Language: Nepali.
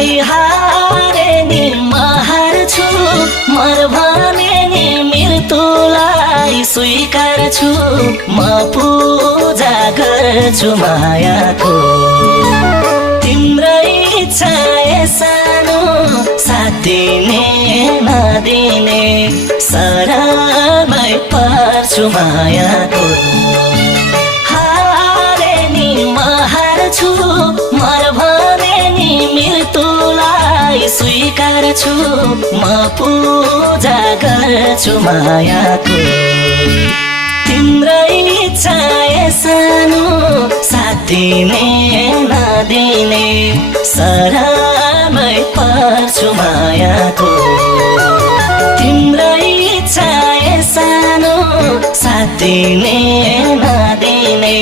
तिमीलाई हारे नि म हार्छु मर भने नि मृत्युलाई स्वीकार्छु म पूजा गर्छु मायाको तिम्रै इच्छा सानो साथ दिने नदिने शरणमै पर्छु मायाको हारे नि म हार्छु मर भने नि मृत्युलाई स्वीकार्छु म पूजा गर्छु मायाको तिम्रै इच्छा सानो साथ दिने नदिने शरणमै पर्छु मायाको तिम्रै इच्छा सानो साथ दिने नदिने